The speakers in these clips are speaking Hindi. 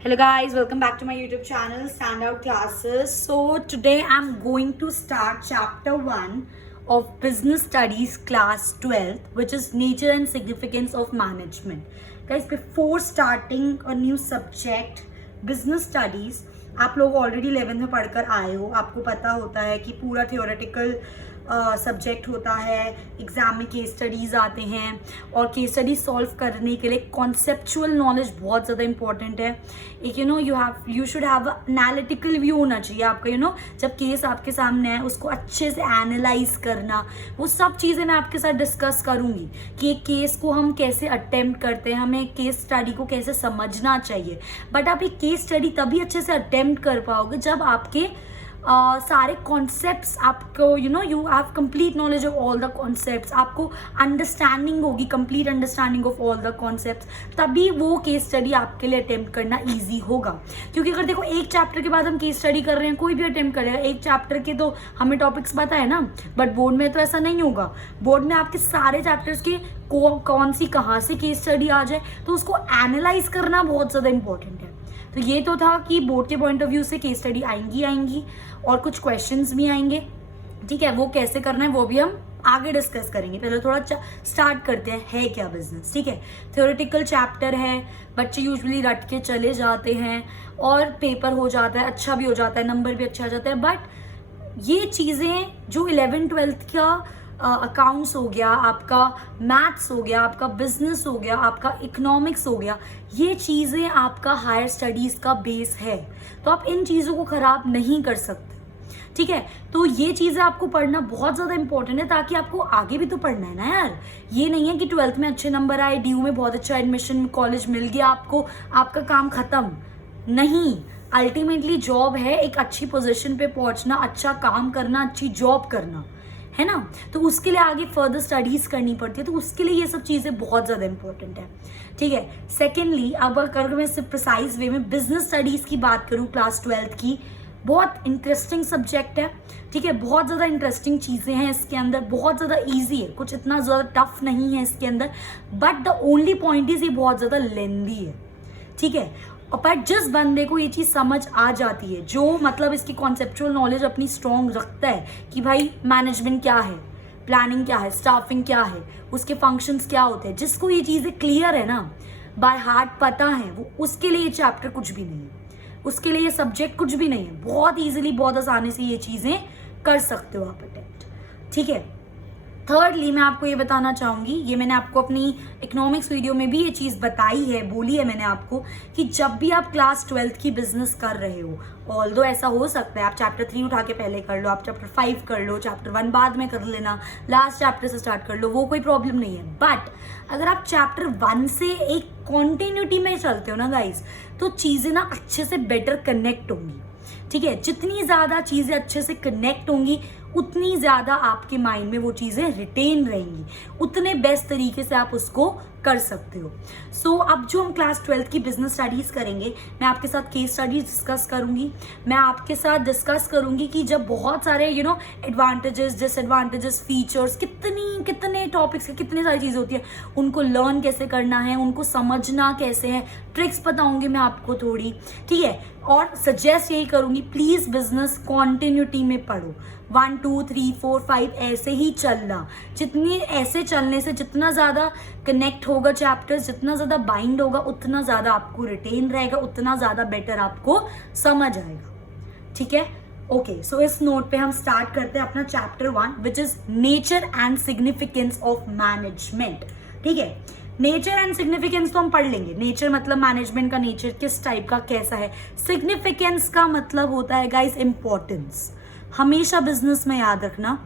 Hello guys, welcome back to my YouTube channel Standout Classes. So today I'm going to start chapter 1 of Business Studies class 12th, which is Nature and Significance of Management. Guys, before starting a new subject, Business Studies, आप लोग ऑलरेडी 11th में पढ़कर आए हो, आपको पता होता है कि पूरा थियोरेटिकल सब्जेक्ट होता है, एग्जाम में केस स्टडीज़ आते हैं और केस स्टडी सॉल्व करने के लिए कॉन्सेप्चुअल नॉलेज बहुत ज़्यादा इंपॉर्टेंट है. एक you should have analytical view होना चाहिए आपका. जब केस आपके सामने है उसको अच्छे से एनालाइज करना, वो सब चीज़ें मैं आपके साथ डिस्कस करूँगी कि एक केस को हम कैसे अटेम्प्ट करते हैं, हमें केस स्टडी को कैसे समझना चाहिए. बट आप एक केस स्टडी तभी अच्छे से अटेम्प्ट कर पाओगे जब आपके सारे कॉन्सेप्ट्स आपको you have complete knowledge of all the concepts, आपको अंडरस्टैंडिंग होगी, complete understanding of all the concepts, तभी वो केस स्टडी आपके लिए अटेम्प्ट करना ईजी होगा. क्योंकि अगर देखो एक चैप्टर के बाद हम केस स्टडी कर रहे हैं, कोई भी अटेम्प्ट करेगा, एक चैप्टर के तो हमें टॉपिक्स पता है ना, बट बोर्ड में तो ऐसा नहीं होगा. बोर्ड में आपके सारे चैप्टर्स के कौन सी कहाँ से केस स्टडी आ जाए, तो उसको एनालाइज करना बहुत ज़्यादा इंपॉर्टेंट है. तो ये तो था कि बोर्ड के पॉइंट ऑफ व्यू से केस स्टडी आएंगी और कुछ क्वेश्चंस भी आएंगे. ठीक है, वो कैसे करना है वो भी हम आगे डिस्कस करेंगे. पहले थोड़ा स्टार्ट करते हैं, है क्या बिजनेस. ठीक है, थ्योरेटिकल चैप्टर है, बच्चे यूजुअली रट के चले जाते हैं और पेपर हो जाता है, अच्छा भी हो जाता है, नंबर भी अच्छा आ जाता है. बट ये चीज़ें जो 11th-12th का अकाउंट्स हो गया, आपका मैथ्स हो गया, आपका बिजनेस हो गया, आपका इकोनॉमिक्स हो गया, ये चीज़ें आपका हायर स्टडीज़ का बेस है. तो आप इन चीज़ों को ख़राब नहीं कर सकते. ठीक है, तो ये चीज़ें आपको पढ़ना बहुत ज़्यादा इंपॉर्टेंट है, ताकि आपको आगे भी तो पढ़ना है ना यार. ये नहीं है कि 12th में अच्छे नंबर आए, DU में बहुत अच्छा एडमिशन कॉलेज मिल गया आपको, आपका काम ख़त्म. नहीं, अल्टीमेटली जॉब है, एक अच्छी पोजीशन पे पहुंचना, अच्छा काम करना, अच्छी जॉब करना है ना. तो उसके लिए आगे फर्दर स्टडीज करनी पड़ती है, तो उसके लिए ये सब चीज़ें बहुत ज़्यादा इंपॉर्टेंट है. ठीक है, सेकेंडली अब अगर मैं सिर्फ प्रिसाइज वे में बिजनेस स्टडीज़ की बात करूँ क्लास 12th की, बहुत इंटरेस्टिंग सब्जेक्ट है. ठीक है, बहुत ज़्यादा इंटरेस्टिंग चीज़ें हैं इसके अंदर, बहुत ज़्यादा ईजी है, कुछ इतना ज़्यादा टफ नहीं है इसके अंदर. But the only point is ये बहुत ज़्यादा लेंदी है. ठीक है, पर जिस बंदे को ये चीज़ समझ आ जाती है, जो मतलब इसकी कॉन्सेप्चुअल नॉलेज अपनी स्ट्रॉन्ग रखता है कि भाई मैनेजमेंट क्या है, प्लानिंग क्या है, स्टाफिंग क्या है, उसके फंक्शंस क्या होते हैं, जिसको ये चीज़ें क्लियर है ना, बाय हार्ट पता है, वो उसके लिए ये चैप्टर कुछ भी नहीं है, उसके लिए ये सब्जेक्ट कुछ भी नहीं है. बहुत ईजिली, बहुत आसानी से ये चीज़ें कर सकते हो आप अटेम्प्ट. ठीक है, थर्डली मैं आपको ये बताना चाहूँगी, ये मैंने आपको अपनी इकोनॉमिक्स वीडियो में भी ये चीज़ बताई है, बोली है मैंने आपको, कि जब भी आप क्लास 12th की बिजनेस कर रहे हो, ऑल्दो ऐसा हो सकता है आप चैप्टर 3 उठा के पहले कर लो, आप चैप्टर 5 कर लो, चैप्टर 1 बाद में कर लेना, लास्ट चैप्टर से स्टार्ट कर लो, वो कोई प्रॉब्लम नहीं है. बट अगर आप चैप्टर 1 से एक कॉन्टिन्यूटी में चलते हो ना गाइज, तो चीज़ें ना अच्छे से बेटर कनेक्ट होंगी. ठीक है, जितनी ज़्यादा चीज़ें अच्छे से कनेक्ट होंगी, उतनी ज़्यादा आपके माइंड में वो चीज़ें रिटेन रहेंगी, उतने बेस्ट तरीके से आप उसको कर सकते हो. सो अब जो हम क्लास 12th की बिजनेस स्टडीज़ करेंगे, मैं आपके साथ केस स्टडीज डिस्कस करूंगी, मैं आपके साथ डिस्कस करूंगी कि जब बहुत सारे एडवांटेजेस, डिसएडवांटेजेस, फीचर्स, कितने टॉपिक्स की कितनी सारी चीज़ें होती है, उनको लर्न कैसे करना है, उनको समझना कैसे है, ट्रिक्स बताऊंगी मैं आपको थोड़ी. ठीक है, और सजेस्ट यही करूंगी, प्लीज़ बिजनेस कॉन्टिन्यूटी में पढ़ो, 1 2 3 4 5 ऐसे ही चलना. जितनी ऐसे चलने से जितना ज़्यादा कनेक्ट होगा चैप्टर्स, जितना ज़्यादा बाइंड होगा, उतना ज़्यादा आपको रिटेन रहेगा, उतना ज़्यादा बेटर आपको समझ आएगा. ठीक है, ओके. सो इस नोट पे हम स्टार्ट करते हैं अपना chapter 1, which is nature and significance of management. ठीक है, नेचर एंड सिग्निफिकेंस तो हम पढ़ लेंगे. नेचर मतलब मैनेजमेंट का नेचर किस टाइप का, कैसा है. सिग्निफिकेंस का मतलब होता है गाइस इंपॉर्टेंस. हमेशा बिजनेस में याद रखना,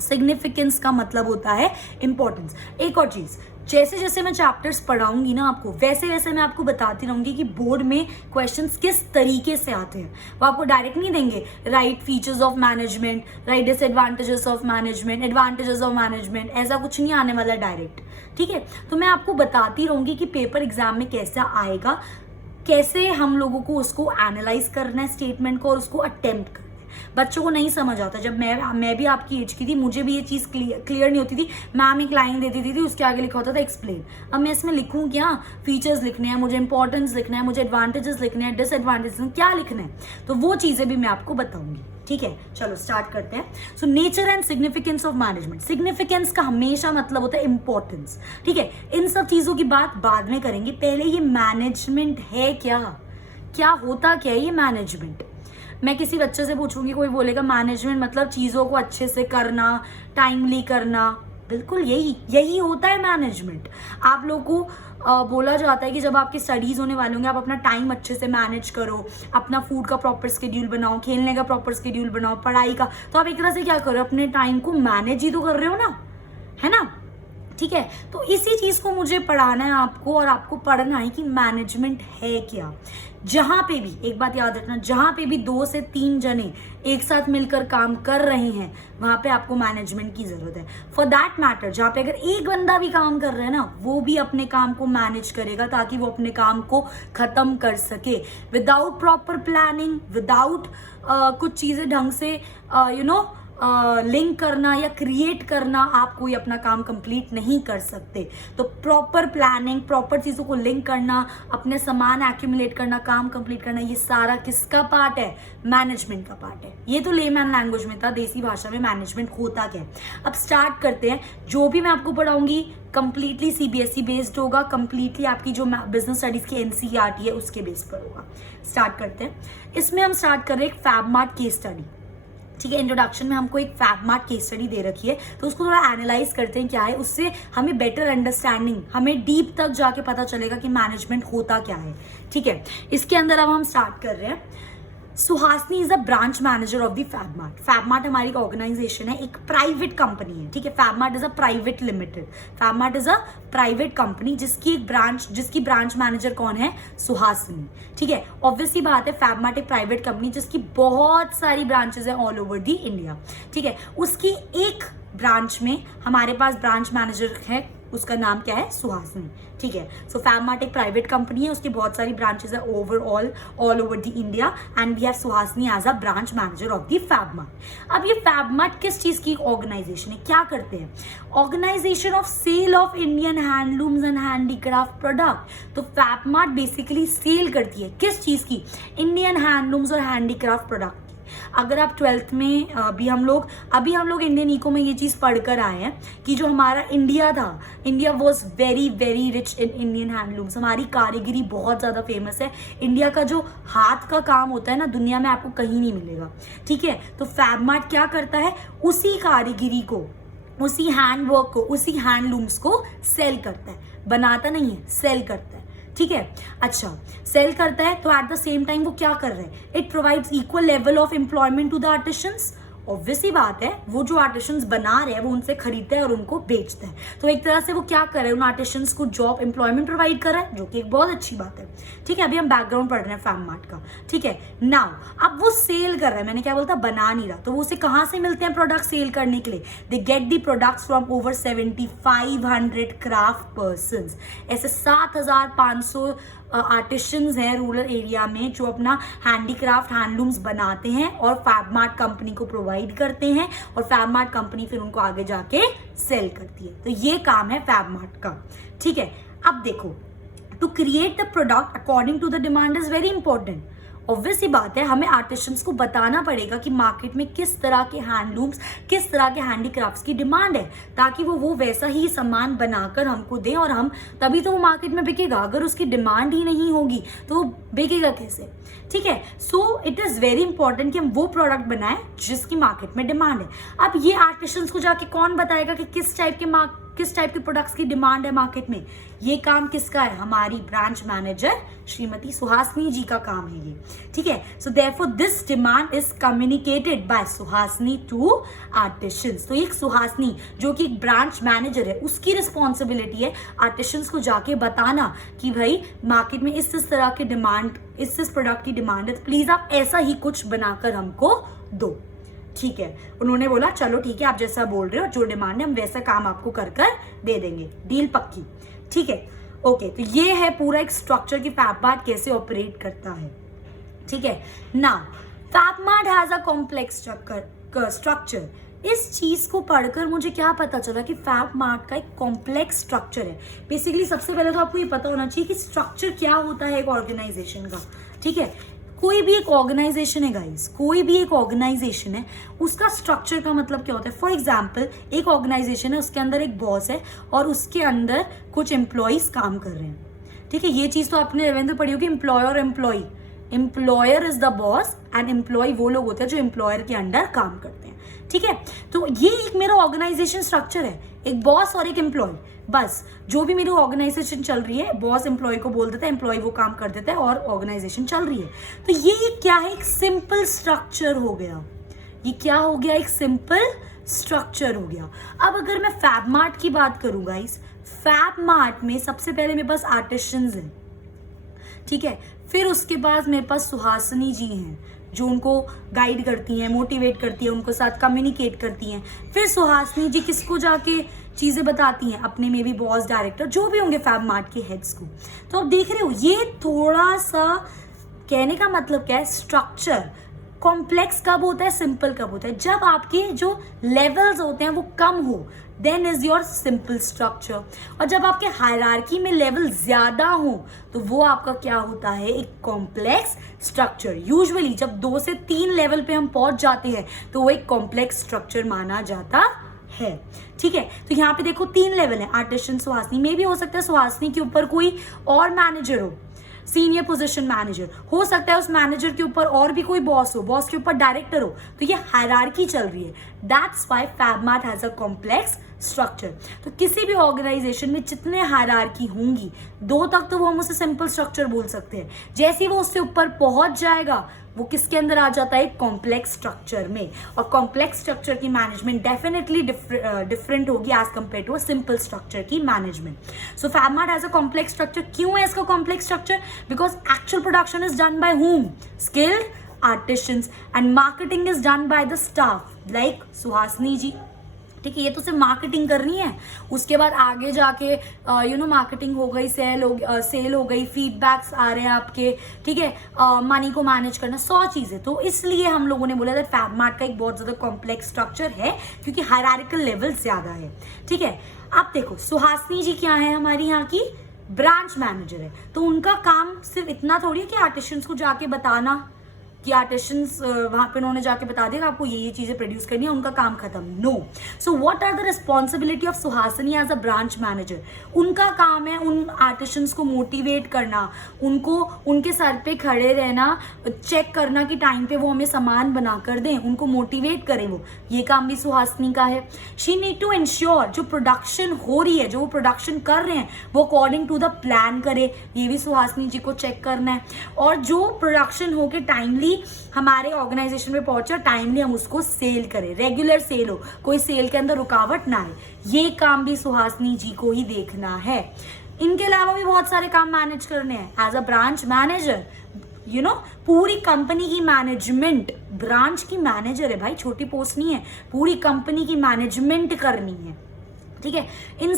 सिग्निफिकेंस का मतलब होता है इंपॉर्टेंस. एक और चीज, जैसे जैसे मैं चैप्टर्स पढ़ाऊंगी ना आपको, वैसे वैसे मैं आपको बताती रहूंगी कि बोर्ड में क्वेश्चंस किस तरीके से आते हैं. वो आपको डायरेक्ट नहीं देंगे, right features of management, right disadvantages of management, advantages of management, ऐसा कुछ नहीं आने वाला डायरेक्ट. ठीक है, तो मैं आपको बताती रहूंगी कि पेपर एग्जाम में कैसा आएगा, कैसे हम लोगों को उसको एनालाइज करना है स्टेटमेंट को और उसको अटेम्प्ट करना है. बच्चों को नहीं समझ आता। जब मैं भी आपकी एज की थी, मुझे भी ये चीज़ क्लियर नहीं होती थी। मैम एक लाइन देती थी, उसके आगे लिखा होता था एक्सप्लेन। अब मैं इसमें लिखूँ क्या? फीचर्स लिखने हैं मुझे, इंपॉर्टेंस लिखना है मुझे, एडवांटेजेस लिखने हैं, डिसएडवांटेजेस क्या लिखना है, तो वो चीज़ें भी मैं आपको बताऊंगी। ठीक है, चलो स्टार्ट करते हैं। So nature and significance of management. Significance का हमेशा मतलब होता है इंपॉर्टेंस। ठीक है, इन सब चीजों की बात बाद में करेंगे, पहले ये मैनेजमेंट है क्या होता क्या है ये मैनेजमेंट। मैं किसी बच्चे से पूछूंगी, कोई बोलेगा मैनेजमेंट मतलब चीजों को अच्छे से करना, टाइमली करना। बिल्कुल यही होता है मैनेजमेंट। आप लोगों को बोला जाता है कि जब आपकी स्टडीज होने वाले होंगे, आप अपना टाइम अच्छे से मैनेज करो, अपना फूड का प्रॉपर शेड्यूल बनाओ, खेलने का प्रॉपर शेड्यूल बनाओ, पढ़ाई का। तो आप एक तरह से क्या कर रहे हो, अपने टाइम को मैनेज ही तो कर रहे हो ना, है ना। ठीक है, तो इसी चीज को मुझे पढ़ाना है आपको, और आपको पढ़ना है कि मैनेजमेंट है क्या। जहां पे भी, एक बात याद रखना, जहां पे भी 2 से 3 जने एक साथ मिलकर काम कर रहे हैं, वहां पे आपको मैनेजमेंट की जरूरत है। फॉर दैट मैटर, जहां पे अगर एक बंदा भी काम कर रहा है ना, वो भी अपने काम को मैनेज करेगा ताकि वो अपने काम को खत्म कर सके। विदाउट प्रॉपर प्लानिंग, विदाउट कुछ चीजें ढंग से लिंक करना या क्रिएट करना, आप कोई अपना काम कंप्लीट नहीं कर सकते। तो प्रॉपर प्लानिंग, प्रॉपर चीजों को लिंक करना, अपने सामान एक्यूमुलेट करना, काम कंप्लीट करना, ये सारा किसका पार्ट है? मैनेजमेंट का पार्ट है। ये तो लेमैन लैंग्वेज में था, देसी भाषा में मैनेजमेंट होता क्या है। अब स्टार्ट करते हैं। जो भी मैं आपको पढ़ाऊंगी कंप्लीटली CBSE बेस्ड होगा, कंप्लीटली आपकी जो बिजनेस स्टडीज की NCERT है उसके बेस पर होगा। स्टार्ट करते हैं। इसमें हम स्टार्ट कर रहे हैं एक फैबमार्ट केस स्टडी। ठीक है, इंट्रोडक्शन में हमको एक फैबमार्ट केस स्टडी दे रखी है, तो उसको थोड़ा एनालाइज करते हैं क्या है, उससे हमें बेटर अंडरस्टैंडिंग, हमें डीप तक जाके पता चलेगा कि मैनेजमेंट होता क्या है। ठीक है, इसके अंदर अब हम स्टार्ट कर रहे हैं। Suhasini is a branch manager of the Fabmart. Fabmart हमारी ऑर्गेनाइजेशन है, एक प्राइवेट कंपनी है। ठीक है, Fabmart is a private limited. Fabmart is a private company जिसकी ब्रांच मैनेजर कौन है? सुहासनी। ठीक है, ऑब्वियसली बात है, फैबमार्ट एक प्राइवेट कंपनी जिसकी बहुत सारी ब्रांचेस है ऑल ओवर दी इंडिया। ठीक है, उसकी एक ब्रांच में हमारे पास ब्रांच मैनेजर है, उसका नाम क्या है? सुहासनी। ठीक है, सो फैबमार्ट एक प्राइवेट कंपनी है, उसकी बहुत सारी ब्रांचेस है overall all over the India, and we have Suhasini as a branch manager of the Fabmart. अब ये फैबमार्ट किस चीज की ऑर्गेनाइजेशन है, क्या करते हैं? Organization of sale of Indian handlooms and handicraft product. तो फैबमार्ट बेसिकली सेल करती है किस चीज की? इंडियन हैंडलूम्स और हैंडीक्राफ्ट प्रोडक्ट। अगर आप 12th में अभी हम लोग इंडियन इको में ये चीज पढ़कर आए हैं कि जो हमारा इंडिया था, India was very very rich in Indian handlooms. हमारी कारीगरी बहुत ज्यादा फेमस है। इंडिया का जो हाथ का काम होता है ना, दुनिया में आपको कहीं नहीं मिलेगा। ठीक है, तो फैबमार्ट क्या करता है? उसी कारीगरी को, उसी हैंडवर्क को, उसी हैंडलूम्स को सेल करता है, बनाता नहीं है, सेल करता है। ठीक है, अच्छा, सेल करता है तो एट द सेम टाइम वो क्या कर रहे हैं? It provides equal level of employment to the artisans. Obviously बात है, वो जो आर्टिशंस बना रहे हैं वो उनसे खरीदते हैं और उनको बेचते हैं, तो एक तरह से वो क्या कर रहे हैं? उन आर्टिशंस को जॉब, एम्प्लॉयमेंट प्रोवाइड कर रहा है, जो कि एक बहुत अच्छी बात है। ठीक है, अभी हम बैकग्राउंड पढ़ रहे हैं फैबमार्ट का। ठीक है, नाउ अब वो सेल कर रहा है, मैंने क्या बोलता, बना नहीं रहा, तो वो उसे कहाँ से मिलते हैं प्रोडक्ट सेल करने के लिए? They get the products from over 7500 craft persons. ऐसे 7500 आर्टिशंस हैं रूरल एरिया में जो अपना हैंडीक्राफ्ट, हैंडलूम्स बनाते हैं और फैबमार्ट कंपनी को प्रोवाइड करते हैं, और फैबमार्ट कंपनी फिर उनको आगे जाके सेल करती है। तो ये काम है फैबमार्ट का। ठीक है, अब देखो, to create the product according to the demand is very important. Obviously बात है, हमें आर्टिशंस को बताना पड़ेगा कि मार्केट में किस तरह के हैंडलूम्स, किस तरह के हैंडीक्राफ्ट्स की डिमांड है, ताकि वो वैसा ही सामान बनाकर हमको दें, और हम तभी तो वो मार्केट में बिकेगा। अगर उसकी डिमांड ही नहीं होगी तो वो बिकेगा कैसे? ठीक है, so it is very important कि हम वो प्रोडक्ट बनाएं जिसकी मार्केट में डिमांड है। अब ये आर्टिशंस को जाके कौन बताएगा कि किस टाइप के प्रोडक्ट्स की डिमांड है मार्केट में? ये काम किसका है? हमारी ब्रांच मैनेजर श्रीमती सुहासनी जी का काम है ये। ठीक है, so therefore this demand is communicated by Suhasini to artisans. तो एक सुहासनी जो कि एक ब्रांच मैनेजर है, उसकी रिस्पॉन्सिबिलिटी है आर्टिशंस को जाके बताना कि भाई मार्केट में इस तरह की डिमांड, इस प्रोडक्ट की डिमांड है, तो प्लीज आप ऐसा ही कुछ बनाकर हमको दो। ठीक है, उन्होंने बोला चलो ठीक है, आप जैसा बोल रहे हो, जो डिमांड है हम वैसा काम आपको कर दे देंगे, डील पक्की। ठीक है, ओके, तो ये है पूरा एक स्ट्रक्चर की फैबमार्ट कैसे ऑपरेट करता है। ठीक है, now Fabmart has a complex structure. इस चीज को पढ़कर मुझे क्या पता चला कि फैबमार्ट का एक कॉम्प्लेक्स स्ट्रक्चर है। बेसिकली सबसे पहले तो आपको ये पता होना चाहिए कि स्ट्रक्चर क्या होता है एक ऑर्गेनाइजेशन का, ठीक है। कोई भी एक ऑर्गेनाइजेशन है गाइस, कोई भी एक ऑर्गेनाइजेशन है, उसका स्ट्रक्चर का मतलब क्या होता है। फॉर एग्जाम्पल एक ऑर्गेनाइजेशन है, उसके अंदर एक बॉस है और उसके अंदर कुछ एम्प्लॉयज काम कर रहे हैं, ठीक है। ये चीज तो आपने 11th में पढ़ी होगी, एम्प्लॉय और employee. Employer is the boss and employee वो लोग होते हैं जो एम्प्लॉयर के अंडर काम करते हैं, ठीक है। तो ये एक मेरा ऑर्गेनाइजेशन स्ट्रक्चर है, एक बॉस और एक एम्प्लॉय। बस जो भी मेरी ऑर्गेनाइजेशन चल रही है, बॉस एम्प्लॉय को बोल देता है, एम्प्लॉय वो काम कर देता है और ऑर्गेनाइजेशन चल रही है। तो ये क्या है, एक सिंपल स्ट्रक्चर हो गया। ये क्या हो गया, एक सिंपल स्ट्रक्चर हो गया। अब अगर मैं फैबमार्ट की बात करूं गाइस, फैबमार्ट में सबसे पहले मेरे पास आर्टिशंस हैं, ठीक है। फिर उसके बाद मेरे पास सुहासिनी जी हैं जो उनको गाइड करती हैं, मोटिवेट करती हैं, उनको साथ कम्युनिकेट करती हैं। फिर सुहासिनी जी किसको जाके चीज़ें बताती हैं, अपने में भी बॉस, डायरेक्टर, जो भी होंगे फैबमार्ट के हेड्स को। तो आप देख रहे हो ये थोड़ा सा कहने का मतलब क्या है, स्ट्रक्चर कॉम्प्लेक्स कब होता है, सिंपल कब होता है। जब आपके जो लेवल्स होते हैं वो कम हो, then is your simple structure. और जब आपके हायरार्की में लेवल ज्यादा हो तो वो आपका क्या होता है, एक कॉम्प्लेक्स स्ट्रक्चर। यूजुअली जब 2 से 3 लेवल पे हम पहुंच जाते हैं तो वो एक कॉम्प्लेक्स स्ट्रक्चर माना जाता है, ठीक है। तो यहाँ पे देखो 3 लेवल है, आर्टिशन, सुहासिनी। में भी हो सकता है सुहासिनी के ऊपर कोई और मैनेजर हो, सीनियर पोजीशन मैनेजर हो सकता है, उस मैनेजर के ऊपर और भी कोई बॉस हो, बॉस के ऊपर डायरेक्टर हो। तो ये हायरार्की चल रही है। That's why Fabmart has a complex structure. तो किसी भी ऑर्गेनाइजेशन में जितने हायरार्की होंगी, 2 तक तो वो हम उसे सिंपल स्ट्रक्चर बोल सकते हैं। जैसे ही वो उससे ऊपर पहुंच जाएगा वो किसके अंदर आ जाता है, कॉम्प्लेक्स स्ट्रक्चर में। और कॉम्प्लेक्स स्ट्रक्चर की मैनेजमेंट डेफिनेटली डिफरेंट होगी as compare to a simple structure की management. So Fabmart has a complex structure. क्यों है इसका complex structure? Because actual production is done by hmm, skilled artisans, and marketing is done by the staff like Suhasini ji, ठीक है। ये तो सिर्फ मार्केटिंग करनी है, उसके बाद आगे जाके मार्केटिंग हो गई, सेल हो गई, फीडबैक्स आ रहे हैं आपके, ठीक है, मनी को मैनेज करना, 100 चीजें। तो इसलिए हम लोगों ने बोला था फैबमार्ट का एक बहुत ज्यादा कॉम्प्लेक्स स्ट्रक्चर है क्योंकि हायरार्किकल लेवल ज्यादा है, ठीक है। अब देखो सुहासिनी जी क्या है, हमारी यहाँ की ब्रांच मैनेजर है। तो उनका काम सिर्फ इतना थोड़ी है कि आर्टिशंस को जाके बताना कि आर्टिशंस वहां पे उन्होंने जाके बता दिया कि आपको ये चीजें प्रोड्यूस करनी है, उनका काम खत्म। No. So what are the responsibility of Suhasini as a branch manager? उनका काम है उन आर्टिशंस को मोटिवेट करना, उनको उनके सर पे खड़े रहना, चेक करना कि टाइम पे वो हमें सामान बना कर दें, उनको मोटिवेट करें। वो ये काम भी सुहासिनी का है। शी नीड टू इंश्योर जो प्रोडक्शन हो रही है, जो वो प्रोडक्शन कर रहे हैं वो अकॉर्डिंग टू द प्लान करे, ये भी सुहासिनी जी को चेक करना है। और जो प्रोडक्शन हो के टाइमली हमारे ऑर्गेनाइजेशन में पहुंचे, टाइमली हम उसको सेल करें, रेगुलर सेल हो, कोई सेल के अंदर रुकावट ना आए, ये काम भी सुहासिनी जी को ही देखना है। इनके अलावा भी बहुत सारे काम मैनेज करने हैं एज अ ब्रांच मैनेजर। पूरी कंपनी की मैनेजमेंट, ब्रांच की मैनेजर है भाई, छोटी पोस्ट नहीं है, पूरी कंपनी की मैनेजमेंट करनी है, ठीक है। ये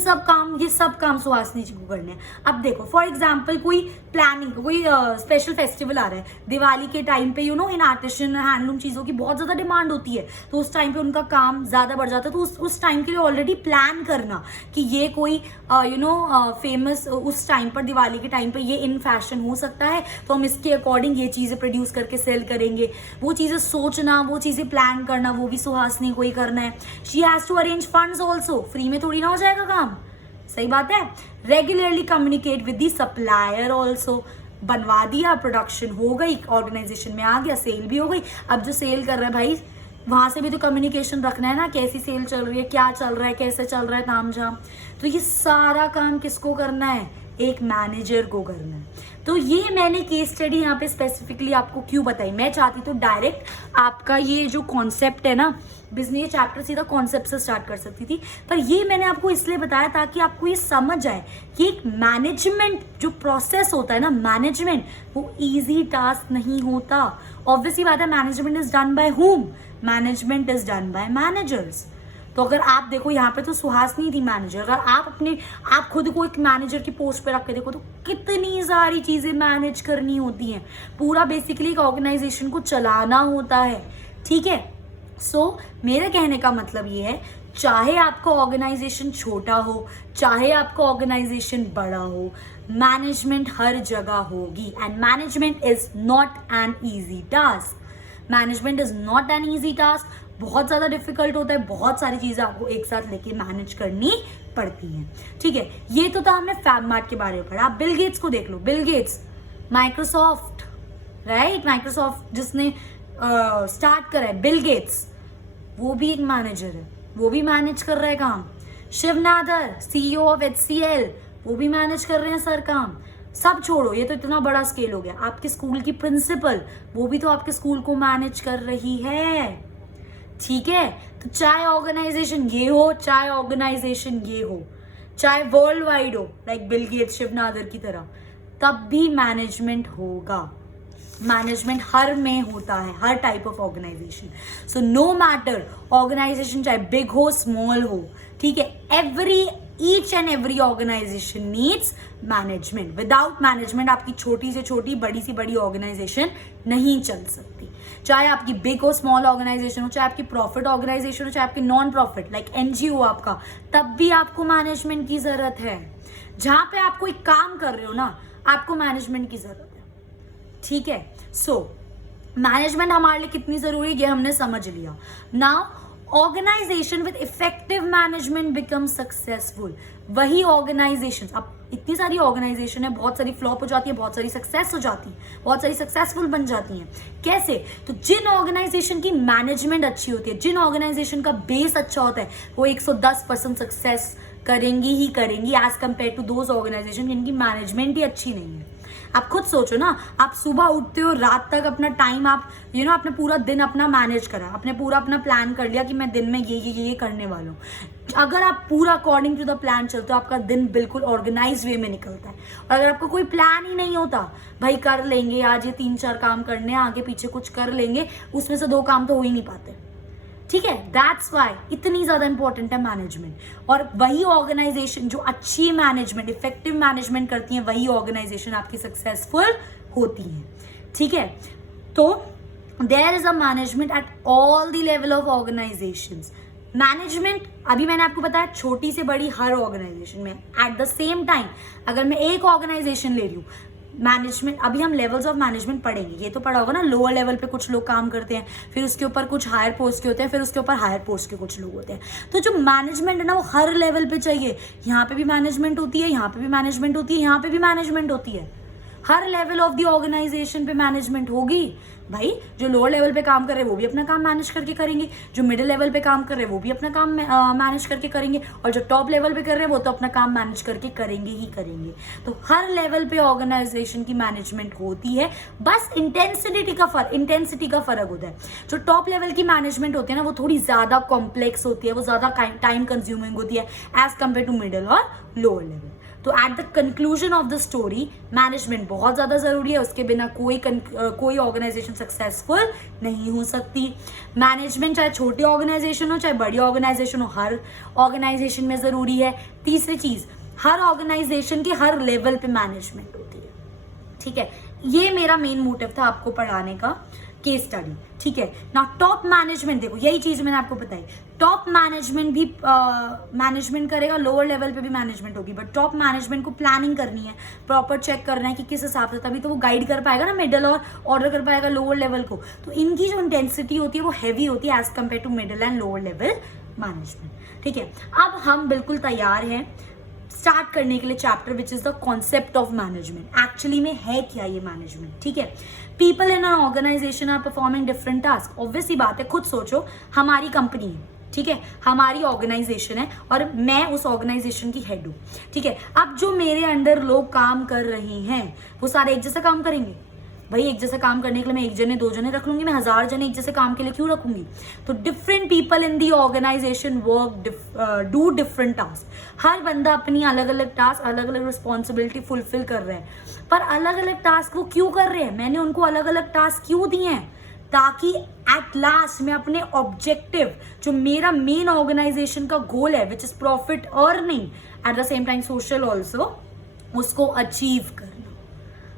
सब काम सुहासिनी जी को करने हैं। अब देखो फॉर एग्जाम्पल कोई प्लानिंग, कोई स्पेशल फेस्टिवल आ रहा है, दिवाली के टाइम पे इन आर्टिशन हैंडलूम चीज़ों की बहुत ज़्यादा डिमांड होती है, तो उस टाइम पे उनका काम ज़्यादा बढ़ जाता है। तो उस टाइम के लिए ऑलरेडी प्लान करना कि ये कोई फेमस उस टाइम पर, दिवाली के टाइम पर ये इन फैशन हो सकता है, तो हम इसके अकॉर्डिंग ये चीज़ें प्रोड्यूस करके सेल करेंगे। वो चीज़ें सोचना, वो चीज़ें प्लान करना, वो भी सुहासिनी को ही करना है। She has to arrange funds also, free में थोड़ी ना हो जाएगा काम, सही बात है। Regularly communicate with the supplier also, बनवा दिया, प्रोडक्शन हो गई, ऑर्गेनाइजेशन में आ गया, सेल भी हो गई। अब जो सेल कर रहा है भाई, वहां से भी तो कम्युनिकेशन रखना है ना, कैसी सेल चल रही है, क्या चल रहा है, कैसे चल रहा है तामझाम। तो ये सारा काम किसको करना है, एक मैनेजर को करना है। तो ये मैंने केस स्टडी यहाँ पे स्पेसिफिकली आपको क्यों बताई, मैं चाहती तो डायरेक्ट आपका ये जो कॉन्सेप्ट है ना, बिजनेस चैप्टर सीधा कॉन्सेप्ट से स्टार्ट कर सकती थी, पर ये मैंने आपको इसलिए बताया ताकि आपको ये समझ आए कि एक मैनेजमेंट जो प्रोसेस होता है ना, मैनेजमेंट वो इजी टास्क नहीं होता। ऑब्वियसली बात है, मैनेजमेंट इज डन बाय हुम, management is done bye managers. तो अगर आप देखो यहाँ पे तो सुहासिनी थी मैनेजर, अगर आप खुद को एक मैनेजर की पोस्ट पे रख के देखो तो कितनी सारी चीजें मैनेज करनी होती हैं। पूरा बेसिकली एक ऑर्गेनाइजेशन को चलाना होता है, ठीक है। सो मेरे कहने का मतलब ये है, चाहे आपका ऑर्गेनाइजेशन छोटा हो, चाहे आपका ऑर्गेनाइजेशन बड़ा हो, मैनेजमेंट हर जगह होगी। And management is not an easy task. Management is not an easy task. बहुत ज्यादा डिफिकल्ट होता है, बहुत सारी चीजें आपको एक साथ लेके मैनेज करनी पड़ती हैं, ठीक है। ये तो था हमने फैबमार्ट के बारे में पढ़ा। आप बिल गेट्स को देख लो, Bill Gates, Microsoft, right, Microsoft जिसने स्टार्ट करा है, बिल गेट्स, वो भी एक मैनेजर है, वो भी मैनेज कर रहा है काम। Shiv Nadar, CEO of HCL, वो भी मैनेज कर रहे हैं सर काम। सब छोड़ो, ये तो इतना बड़ा स्केल हो गया। आपके स्कूल की प्रिंसिपल, वो भी तो आपके स्कूल को मैनेज कर रही है, ठीक है। तो चाहे ऑर्गेनाइजेशन ये हो, चाहे ऑर्गेनाइजेशन ये हो, चाहे वर्ल्ड वाइड हो, like Bill Gates, Shiv Nadar की तरह, तब भी मैनेजमेंट होगा। मैनेजमेंट हर में होता है, हर type of organisation. So no matter organisation चाहे बिग हो, स्मॉल हो, ठीक है, each and every organisation needs management. Without management आपकी छोटी से छोटी, बड़ी से बड़ी ऑर्गेनाइजेशन नहीं चल सकती। चाहे आपकी बिग हो, स्मॉल ऑर्गेनाइजेशन हो, चाहे आपकी प्रॉफिट ऑर्गेनाइजेशन हो, चाहे आपकी नॉन प्रॉफिट लाइक NGO आपका, तब भी आपको मैनेजमेंट की जरूरत है। जहां पे आप कोई काम कर रहे हो ना, आपको मैनेजमेंट की जरूरत है, ठीक है। सो मैनेजमेंट हमारे लिए कितनी जरूरी है ये हमने समझ लिया। Now organization with effective management become successful. वही ऑर्गेनाइजेशन, अब इतनी सारी ऑर्गेनाइजेशन है, बहुत सारी फ्लॉप हो जाती है, बहुत सारी सक्सेस हो जाती है, बहुत सारी सक्सेसफुल बन जाती हैं। कैसे? तो जिन ऑर्गेनाइजेशन की मैनेजमेंट अच्छी होती है, जिन ऑर्गेनाइजेशन का बेस अच्छा होता है, वो 110% सक्सेस करेंगी ही करेंगी as compare to those organization जिनकी मैनेजमेंट ही अच्छी नहीं है। आप खुद सोचो ना, आप सुबह उठते हो, रात तक अपना टाइम आप आपने पूरा दिन अपना मैनेज करा, आपने पूरा अपना प्लान कर लिया कि मैं दिन में ये करने वाला हूँ। अगर आप पूरा अकॉर्डिंग टू द प्लान चलते हो, आपका दिन बिल्कुल ऑर्गेनाइज वे में निकलता है। और अगर आपको कोई प्लान ही नहीं होता, भाई कर लेंगे आज ये 3-4 काम करने हैं, आगे पीछे कुछ कर लेंगे, उसमें से 2 काम तो हो ही नहीं पाते, ठीक है। दैट्स वाई इतनी ज्यादा इंपॉर्टेंट है मैनेजमेंट। और वही ऑर्गेनाइजेशन जो अच्छी मैनेजमेंट, इफेक्टिव मैनेजमेंट करती है, वही ऑर्गेनाइजेशन आपकी सक्सेसफुल होती है, ठीक है। तो there is a management at all the level of organizations. Management अभी मैंने आपको बताया छोटी से बड़ी हर ऑर्गेनाइजेशन में। एट द सेम टाइम अगर मैं एक ऑर्गेनाइजेशन ले रही हूँ, मैनेजमेंट, अभी हम लेवल्स ऑफ मैनेजमेंट पढ़ेंगे, ये तो पढ़ा होगा ना, लोअर लेवल पे कुछ लोग काम करते हैं, फिर उसके ऊपर कुछ हायर पोस्ट के होते हैं, फिर उसके ऊपर हायर पोस्ट के कुछ लोग होते हैं। तो जो मैनेजमेंट है ना, वो हर लेवल पे चाहिए। यहाँ पे भी मैनेजमेंट होती है, यहाँ पे भी मैनेजमेंट होती है, यहाँ पे भी मैनेजमेंट होती है। हर लेवल ऑफ द ऑर्गेनाइजेशन पे मैनेजमेंट होगी। भाई जो लोअर लेवल पे काम कर रहे हैं वो भी अपना काम मैनेज करके करेंगे, जो मिडिल लेवल पे काम कर रहे हैं वो भी अपना काम मैनेज करके करेंगे, और जो टॉप लेवल पे कर रहे हैं वो तो अपना काम मैनेज करके करेंगे ही करेंगे। तो हर लेवल पे ऑर्गेनाइजेशन की मैनेजमेंट होती है, बस इंटेंसिटी का फर्क होता है। जो टॉप लेवल की मैनेजमेंट होती है ना, वो थोड़ी ज्यादा कॉम्प्लेक्स होती है, वो ज्यादा टाइम कंज्यूमिंग होती है एज कम्पेयर टू मिडिल और लोअर लेवल। तो at the conclusion of the story, management बहुत ज्यादा जरूरी है, उसके बिना कोई ऑर्गेनाइजेशन सक्सेसफुल नहीं हो सकती। मैनेजमेंट चाहे छोटी ऑर्गेनाइजेशन हो चाहे बड़ी ऑर्गेनाइजेशन हो, हर ऑर्गेनाइजेशन में जरूरी है। तीसरी चीज, हर ऑर्गेनाइजेशन के हर लेवल पे मैनेजमेंट होती है, ठीक है। ये मेरा मेन मोटिव था आपको पढ़ाने का, केस स्टडी, ठीक है ना। टॉप मैनेजमेंट देखो, यही चीज मैंने आपको बताई, टॉप मैनेजमेंट भी मैनेजमेंट करेगा, लोअर लेवल पे भी मैनेजमेंट होगी, बट टॉप मैनेजमेंट को प्लानिंग करनी है, प्रॉपर चेक करना है कि किस हिसाब से, तभी तो वो गाइड कर पाएगा ना मिडिल और ऑर्डर कर पाएगा लोअर लेवल को। तो इनकी जो इंटेंसिटी होती है वो हैवी होती है as compare to middle and lower level management, ठीक है। अब हम बिल्कुल तैयार हैं स्टार्ट करने के लिए chapter which is the concept of management. Actually में है क्या ये मैनेजमेंट, ठीक है। People in an organisation are performing different task. Obvious सी बात है, खुद सोचो, हमारी कंपनी है, ठीक है, हमारी ऑर्गेनाइजेशन है और मैं उस ऑर्गेनाइजेशन की हेड हूँ, ठीक है। अब जो मेरे अंडर लोग काम कर रहे हैं वो सारे एक जैसा काम करेंगे? भाई एक जैसा काम करने के लिए मैं 1 जने 2 जने रख लूंगी, मैं 1000 जने एक जैसे काम के लिए क्यों रखूंगी? तो different people in the organisation work do different task. हर बंदा अपनी अलग अलग टास्क, अलग अलग रिस्पॉन्सिबिलिटी फुलफिल कर रहे हैं, पर अलग अलग टास्क वो क्यों कर रहे हैं? मैंने उनको अलग अलग टास्क क्यों दिए हैं? ताकि एट लास्ट मैं अपने ऑब्जेक्टिव, जो मेरा मेन ऑर्गेनाइजेशन का गोल है, which is profit earning eight the same time social also, उसको अचीव करना।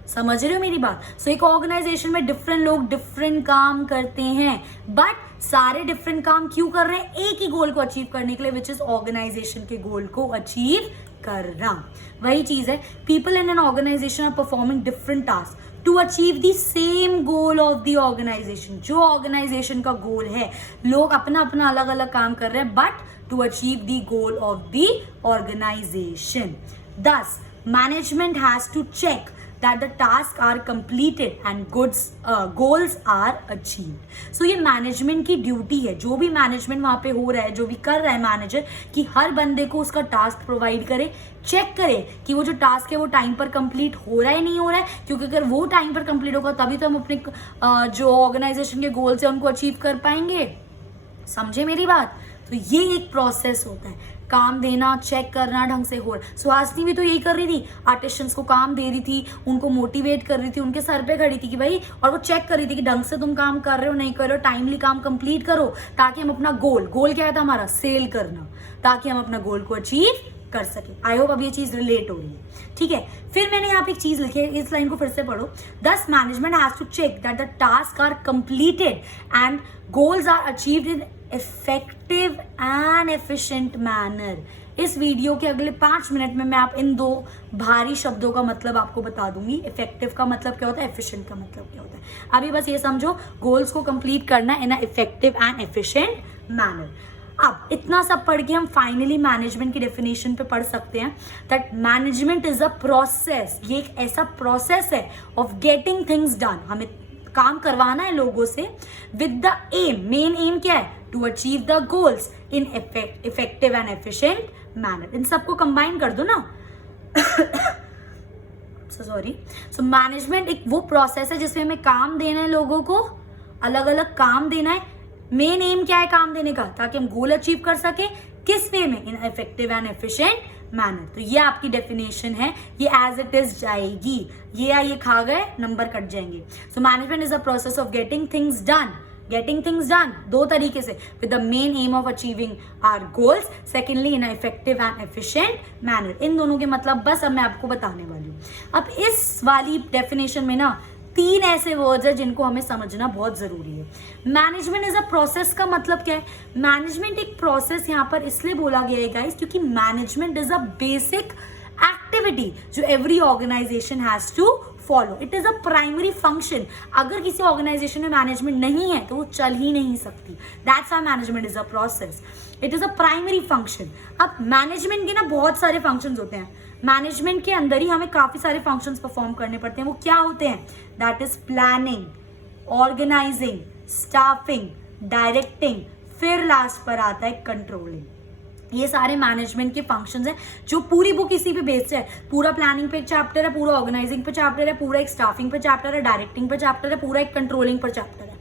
समझ रहे हो मेरी बात? सो एक ऑर्गेनाइजेशन में डिफरेंट लोग डिफरेंट काम करते हैं, बट सारे डिफरेंट काम क्यों कर रहे हैं? एक ही गोल को अचीव करने के लिए, विच इज ऑर्गेनाइजेशन के गोल को अचीव करना। वही चीज है, people in an organisation are performing different task to achieve the same goal of the organization. जो ऑर्गेनाइजेशन का गोल है, लोग अपना अपना अलग अलग काम कर रहे हैं, but to achieve the goal of the organization. Thus, management has to check that the tasks are completed and goals are achieved. So ये मैनेजमेंट की ड्यूटी है, जो भी मैनेजमेंट वहाँ पे हो रहा है, जो भी कर रहा है मैनेजर, कि हर बंदे को उसका टास्क प्रोवाइड करे, चेक करे कि वो जो टास्क है वो टाइम पर कंप्लीट हो रहा है नहीं हो रहा है, क्योंकि अगर वो टाइम पर कंप्लीट होगा तभी तो हम अपने जो ऑर्गेनाइजेशन के गोल्स है उनको अचीव कर पाएंगे। समझे मेरी बात? तो ये एक प्रोसेस होता है, काम देना, चेक करना ढंग से हो रहा। सुहासिनी भी तो यही कर रही थी, आर्टिस्टियंस को काम दे रही थी, उनको मोटिवेट कर रही थी, उनके सर पे खड़ी थी कि भाई, और वो चेक कर रही थी कि ढंग से तुम काम कर रहे हो नहीं कर रहे हो, टाइमली काम कंप्लीट करो, ताकि हम अपना गोल क्या था हमारा, सेल करना, ताकि हम अपना गोल को अचीव कर सके। आई होप अब ये चीज रिलेट हो रही है, ठीक है। फिर मैंने यहाँ पे एक चीज लिखी है, इस लाइन को फिर से पढ़ो। Thus management has to check that the task are completed and goals are achieved in effective and efficient manner. इस वीडियो के अगले 5 मिनट में मैं आप इन दो भारी शब्दों का मतलब आपको बता दूंगी। इफेक्टिव का मतलब क्या होता है, एफिशिएंट का मतलब क्या होता है। अभी बस ये समझो, गोल्स को कंप्लीट करना in a effective and efficient manner. अब इतना सब पढ़ के हम फाइनली मैनेजमेंट की डेफिनेशन पे पढ़ सकते हैं that management is a process. ये एक ऐसा प्रोसेस है ऑफ गेटिंग थिंग्स डन। हमें काम करवाना है लोगों से with the aim, main aim क्या है, to achieve the goals in effective and efficient manner. इन सबको कंबाइन कर दो ना। सॉरी। सो मैनेजमेंट एक वो प्रोसेस है जिसमें हमें काम देना है, लोगों को अलग अलग काम देना है। मेन एम क्या है काम देने का, ताकि हम गोल अचीव कर सके। किस वे में, इन इफेक्टिव एंड एफिशिएंट मैनर। तो ये आपकी डेफिनेशन है, ये एज इट इज जाएगी। ये खा गए, नंबर कट जाएंगे। So management is a process of getting things done दो तरीके से, with the main aim of achieving our goals, secondly in effective and efficient manner. इन दोनों के मतलब बस अब मैं आपको बताने वाली हूँ। अब इस वाली डेफिनेशन में ना 3 ऐसे वर्ड्स है जिनको हमें समझना बहुत जरूरी है। मैनेजमेंट इज अ प्रोसेस का मतलब क्या है? मैनेजमेंट एक प्रोसेस यहाँ पर इसलिए बोला गया है गाइस, क्योंकि management is a basic activity जो every organisation has to follow. It is a primary function. अगर किसी ऑर्गेनाइजेशन में मैनेजमेंट नहीं है तो वो चल ही नहीं सकती। That's why management is a process, it is a primary function. अब मैनेजमेंट के ना बहुत सारे फंक्शंस होते हैं। मैनेजमेंट के अंदर ही हमें काफी सारे फंक्शंस परफॉर्म करने पड़ते हैं। वो क्या होते हैं? That is planning, organizing, staffing, directing, फिर लास्ट पर आता है कंट्रोलिंग। ये सारे मैनेजमेंट के फंक्शंस हैं जो पूरी बुक इसी पे बेस्ड है। पूरा प्लानिंग पे एक चैप्टर है, पूरा ऑर्गेनाइजिंग पे चैप्टर है, पूरा एक स्टाफिंग पे चैप्टर है, डायरेक्टिंग पे चैप्टर है, पूरा एक कंट्रोलिंग पर चैप्टर है,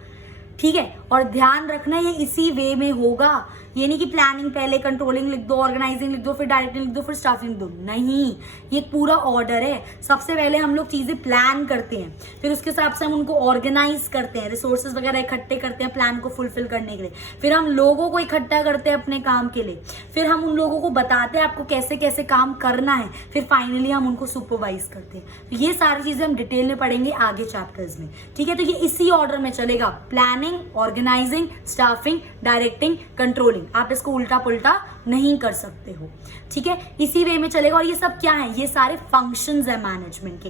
ठीक है। और ध्यान रखना ये इसी वे में होगा। ये नहीं कि प्लानिंग पहले, कंट्रोलिंग लिख दो, ऑर्गेनाइजिंग लिख दो, फिर डायरेक्टिंग लिख दो, फिर स्टाफिंग लिख दो। नहीं, ये पूरा ऑर्डर है। सबसे पहले हम लोग चीजें प्लान करते हैं, फिर उसके हिसाब से हम उनको ऑर्गेनाइज करते हैं, रिसोर्सेज वगैरह इकट्ठे करते हैं प्लान को फुलफिल करने के लिए। फिर हम लोगों को इकट्ठा करते हैं अपने काम के लिए, फिर हम उन लोगों को बताते हैं आपको कैसे कैसे काम करना है, फिर फाइनली हम उनको सुपरवाइज करते हैं। तो ये सारी चीजें हम डिटेल में पढ़ेंगे आगे चैप्टर्स में, ठीक है। तो ये इसी ऑर्डर में चलेगा, planning, organizing, staffing, directing, controlling. आप इसको उल्टा पुल्टा नहीं कर सकते हो, ठीक है। इसी वे में चलेगा। और ये सब क्या है? ये सारे फंक्शंस है मैनेजमेंट के,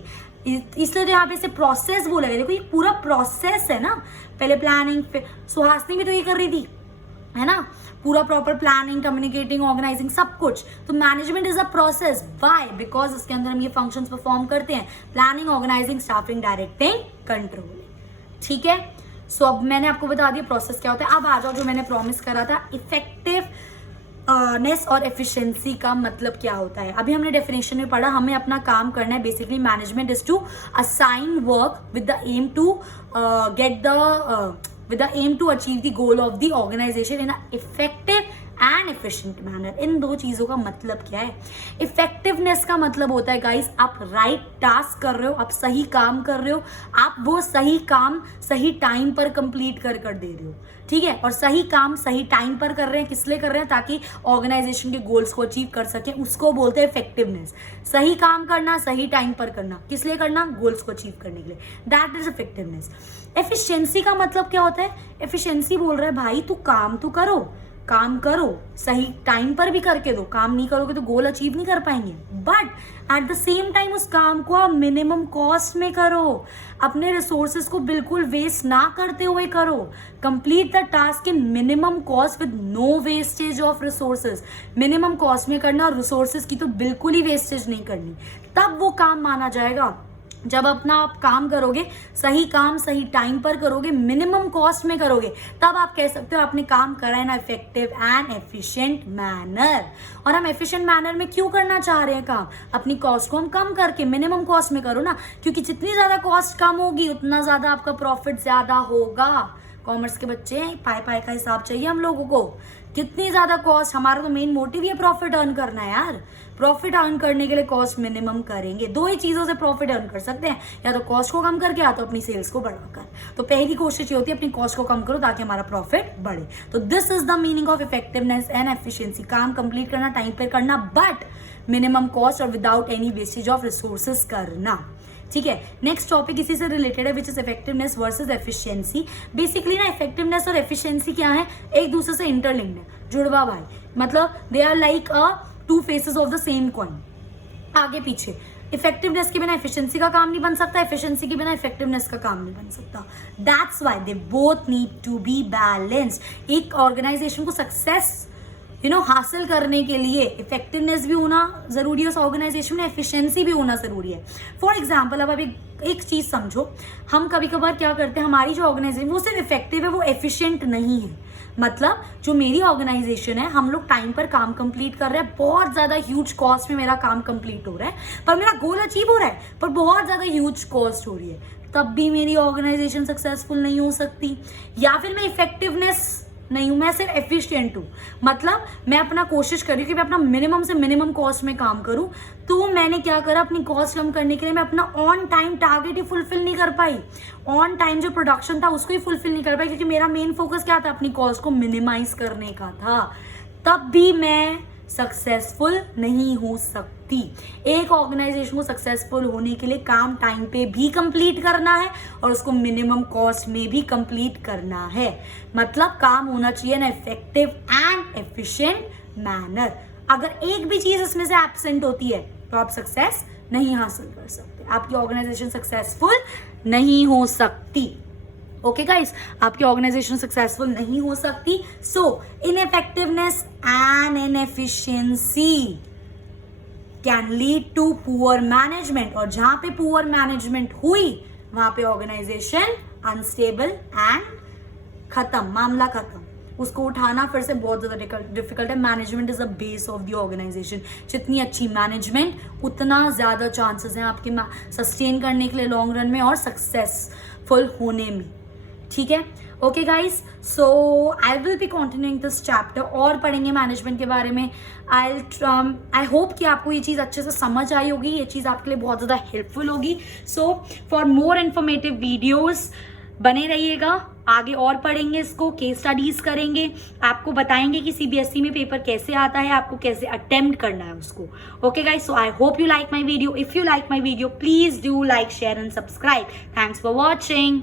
इसलिए तो यहाँ पे इसे प्रोसेस बोला गया। देखो ये पूरा प्रोसेस है ना, पहले प्लानिंग, फिर सुहासिनी भी तो ये कर रही थी, है ना, पूरा प्रॉपर प्लानिंग, कम्युनिकेटिंग, ऑर्गेनाइजिंग, सब कुछ। तो management is a process. Why? Because इसके अंदर हम ये फंक्शंस परफॉर्म करते हैं, planning, organizing, staffing, directing, controlling, ठीक है। सो अब मैंने आपको बता दिया प्रोसेस क्या होता है। अब आ जाओ जो मैंने प्रॉमिस करा था, इफेक्टिवनेस और एफिशिएंसी का मतलब क्या होता है। अभी हमने डेफिनेशन में पढ़ा, हमें अपना काम करना है। Basically management is to assign work with the aim to achieve the goal of the organisation in a effective and efficient manner. इन दो चीज़ों का मतलब क्या है? इफेक्टिवनेस का मतलब होता है गाइस, आप राइट टास्क कर रहे हो, आप सही काम कर रहे हो, आप वो सही काम सही टाइम पर कंप्लीट कर दे रहे हो, ठीक है। और सही काम सही टाइम पर कर रहे हैं, किस लिए कर रहे हैं? ताकि ऑर्गेनाइजेशन के गोल्स को अचीव कर सकें, उसको बोलते हैं इफेक्टिवनेस। सही काम करना, सही टाइम पर करना, किस लिए करना? गोल्स को अचीव करने के लिए, दैट इज इफेक्टिवनेस। एफिशिएंसी का मतलब क्या होता है? एफिशिएंसी बोल रहा है भाई तू काम तो करो, काम करो, सही टाइम पर भी करके दो, काम नहीं करोगे तो गोल अचीव नहीं कर पाएंगे, but at the same time उस काम को आप मिनिमम कॉस्ट में करो, अपने रिसोर्सेज को बिल्कुल वेस्ट ना करते हुए करो, complete the task in minimum cost with no wastage of resources. Minimum cost में करना और रिसोर्सेज की तो बिल्कुल ही वेस्टेज नहीं करनी, तब वो काम माना जाएगा। जब अपना आप काम करोगे, सही काम सही टाइम पर करोगे, मिनिमम कॉस्ट में करोगे, तब आप कह सकते हो आपने काम करा है ना इफेक्टिव एंड एफिशिएंट मैनर। और हम एफिशिएंट मैनर में क्यों करना चाह रहे हैं काम? अपनी कॉस्ट को हम कम करके मिनिमम कॉस्ट में करो ना, क्योंकि जितनी ज्यादा कॉस्ट कम होगी उतना ज्यादा आपका प्रॉफिट ज्यादा होगा। कॉमर्स के बच्चे पाई का हिसाब चाहिए हम लोगों को। कितनी ज्यादा कॉस्ट, हमारा तो मेन मोटिव ही है प्रॉफिट अर्न करना है यार। प्रॉफिट अर्न करने के लिए कॉस्ट मिनिमम करेंगे। दो ही चीजों से प्रॉफिट अर्न कर सकते हैं, या तो कॉस्ट को कम करके या तो अपनी सेल्स को बढ़ाकर। तो पहली कोशिश ये होती है अपनी कॉस्ट को कम करो ताकि हमारा प्रॉफिट बढ़े। तो this is the meaning of effectiveness and efficiency. काम कंप्लीट करना, टाइम पे करना, बट मिनिमम कॉस्ट और without any wastage of resources करना, ठीक है। नेक्स्ट टॉपिक इसी से रिलेटेड है, which is effectiveness versus efficiency. Basically ना इफेक्टिवनेस और एफिशिएंसी क्या है? एक दूसरे से इंटरलिंक्ड है, जुड़वा भाई, मतलब they are like a two faces of the same coin, आगे पीछे। इफेक्टिवनेस के बिना एफिशिएंसी का काम नहीं बन सकता, एफिशिएंसी के बिना इफेक्टिवनेस का काम नहीं बन सकता। That's why they both need to be balanced. एक ऑर्गेनाइजेशन को सक्सेस हासिल करने के लिए इफेक्टिवनेस भी होना जरूरी है, उस ऑर्गेनाइजेशन में एफिशिएंसी भी होना जरूरी है। फॉर एग्जाम्पल, अब एक चीज समझो, हम कभी कभार क्या करते हैं, हमारी जो ऑर्गेनाइजेशन वो सिर्फ इफेक्टिव है, वो एफिशिएंट नहीं है। मतलब जो मेरी ऑर्गेनाइजेशन है, हम लोग टाइम पर काम कंप्लीट कर रहे हैं, बहुत ज्यादा ह्यूज कॉस्ट में मेरा काम कंप्लीट हो रहा है, पर मेरा गोल अचीव हो रहा है, पर बहुत ज्यादा ह्यूज कॉस्ट हो रही है, तब भी मेरी ऑर्गेनाइजेशन सक्सेसफुल नहीं हो सकती। या फिर मैं इफेक्टिवनेस नहीं हूं, मैं सिर्फ एफिशिएंट हूं, मतलब मैं अपना कोशिश कर रही हूँ कि मैं अपना मिनिमम से मिनिमम कॉस्ट में काम करूं, तो मैंने क्या करा, अपनी कॉस्ट कम करने के लिए मैं अपना on time target he fulfil नहीं कर पाई, ऑन टाइम जो प्रोडक्शन था उसको ही फुलफिल नहीं कर पाई, क्योंकि मेरा मेन फोकस क्या था, अपनी कॉस्ट को मिनिमाइज करने का था। तब भी मैं सक्सेसफुल नहीं हो सकती। एक ऑर्गेनाइजेशन को सक्सेसफुल होने के लिए काम टाइम पे भी कंप्लीट करना है और उसको मिनिमम कॉस्ट में भी कंप्लीट करना है। मतलब काम होना चाहिए ना इफेक्टिव एंड एफिशिएंट मैनर। अगर एक भी चीज इसमें से एब्सेंट होती है तो आप सक्सेस नहीं हासिल कर सकते, आपकी ऑर्गेनाइजेशन सक्सेसफुल नहीं हो सकती। ओके गाइस, आपकी ऑर्गेनाइजेशन सक्सेसफुल नहीं हो सकती। So ineffectiveness and inefficiency can lead to poor management, और जहां पे पुअर मैनेजमेंट हुई वहां पे ऑर्गेनाइजेशन अनस्टेबल एंड खत्म, मामला खत्म। उसको उठाना फिर से बहुत ज्यादा डिफिकल्ट है। Management is the base of the organization. जितनी अच्छी मैनेजमेंट उतना ज्यादा चांसेस हैं आपके सस्टेन करने के लिए लॉन्ग रन में और सक्सेसफुल होने में, ठीक है। Okay guys, so I will be continuing this chapter, और पढ़ेंगे मैनेजमेंट के बारे में। आई होप कि आपको ये चीज़ अच्छे से समझ आई होगी, ये चीज़ आपके लिए बहुत ज़्यादा हेल्पफुल होगी। So for more informative videos बने रहिएगा, आगे और पढ़ेंगे इसको, केस स्टडीज करेंगे, आपको बताएंगे कि सीबीएसई में पेपर कैसे आता है, आपको कैसे अटेम्प्ट करना है उसको। Okay guys, so I hope you like my video. If you like my video please do like, share and subscribe. Thanks for watching.